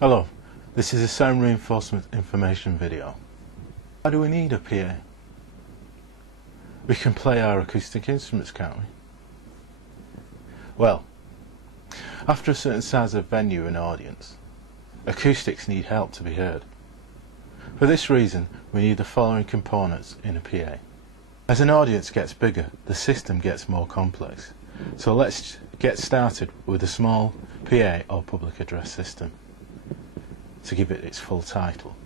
Hello, this is a sound reinforcement information video. Why do we need a PA? We can play our acoustic instruments, can't we? Well, after a certain size of venue and audience, acoustics need help to be heard. For this reason, we need the following components in a PA. As an audience gets bigger, the system gets more complex. So let's get started with a small PA or public address system, to give it its full title.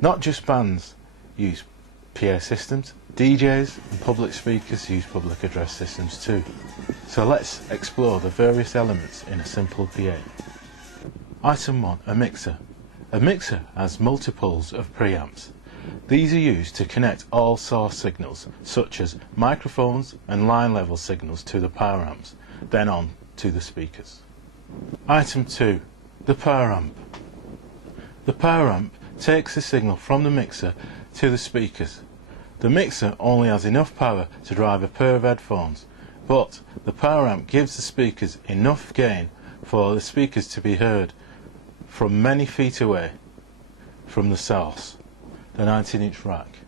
Not just bands use PA systems, DJs and public speakers use public address systems too. So let's explore the various elements in a simple PA. Item 1. A mixer. A mixer has multiples of preamps. These are used to connect all source signals, such as microphones and line level signals, to the power amps, then on to the speakers. Item 2. The power amp. The power amp takes the signal from the mixer to the speakers. The mixer only has enough power to drive a pair of headphones, but the power amp gives the speakers enough gain for the speakers to be heard from many feet away from the source, the 19-inch rack.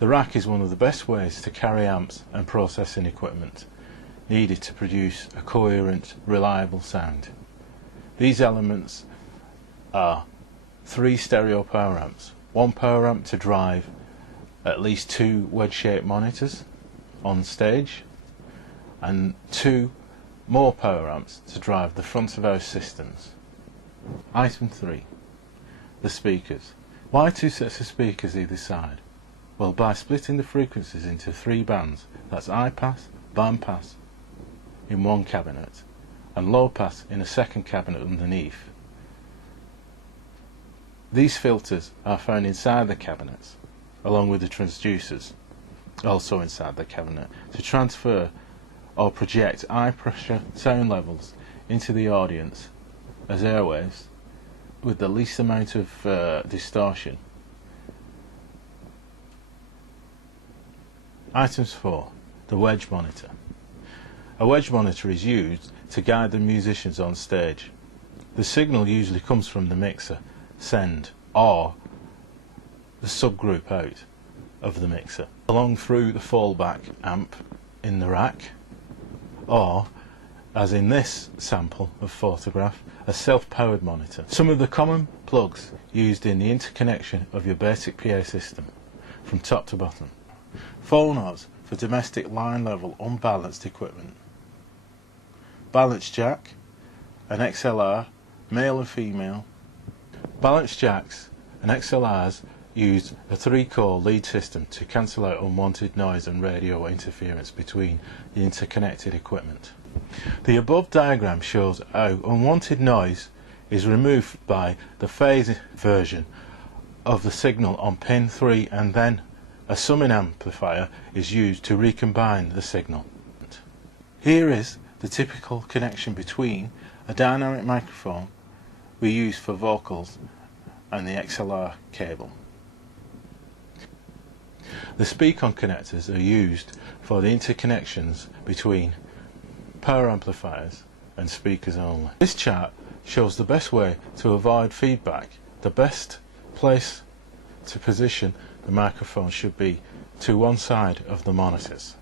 The rack is one of the best ways to carry amps and processing equipment needed to produce a coherent, reliable sound. These elements are 3 stereo power amps, 1 power amp to drive at least 2 wedge-shaped monitors on stage, and 2 more power amps to drive the front of house systems. Item 3. The speakers. Why 2 sets of speakers either side? Well, by splitting the frequencies into 3 bands, that's high pass, band pass in one cabinet and low pass in a second cabinet underneath. These filters are found inside the cabinets, along with the transducers, also inside the cabinet, to transfer or project high pressure sound levels into the audience as airwaves with the least amount of distortion. Items 4. The wedge monitor. A wedge monitor is used to guide the musicians on stage. The signal usually comes from the mixer, send, or the subgroup out of the mixer, along through the fallback amp in the rack, or, as in this sample of photograph, a self-powered monitor. Some of the common plugs used in the interconnection of your basic PA system, from top to bottom. Phonos for domestic line level unbalanced equipment. Balance jack, an XLR, male and female. Balance jacks and XLRs use a 3-core lead system to cancel out unwanted noise and radio interference between the interconnected equipment. The above diagram shows how unwanted noise is removed by the phase version of the signal on pin 3, and then a summing amplifier is used to recombine the signal. Here is the typical connection between a dynamic microphone we use for vocals and the XLR cable. The speak-on connectors are used for the interconnections between power amplifiers and speakers only. This chart shows the best way to avoid feedback. The best place to position the microphone should be to one side of the monitors.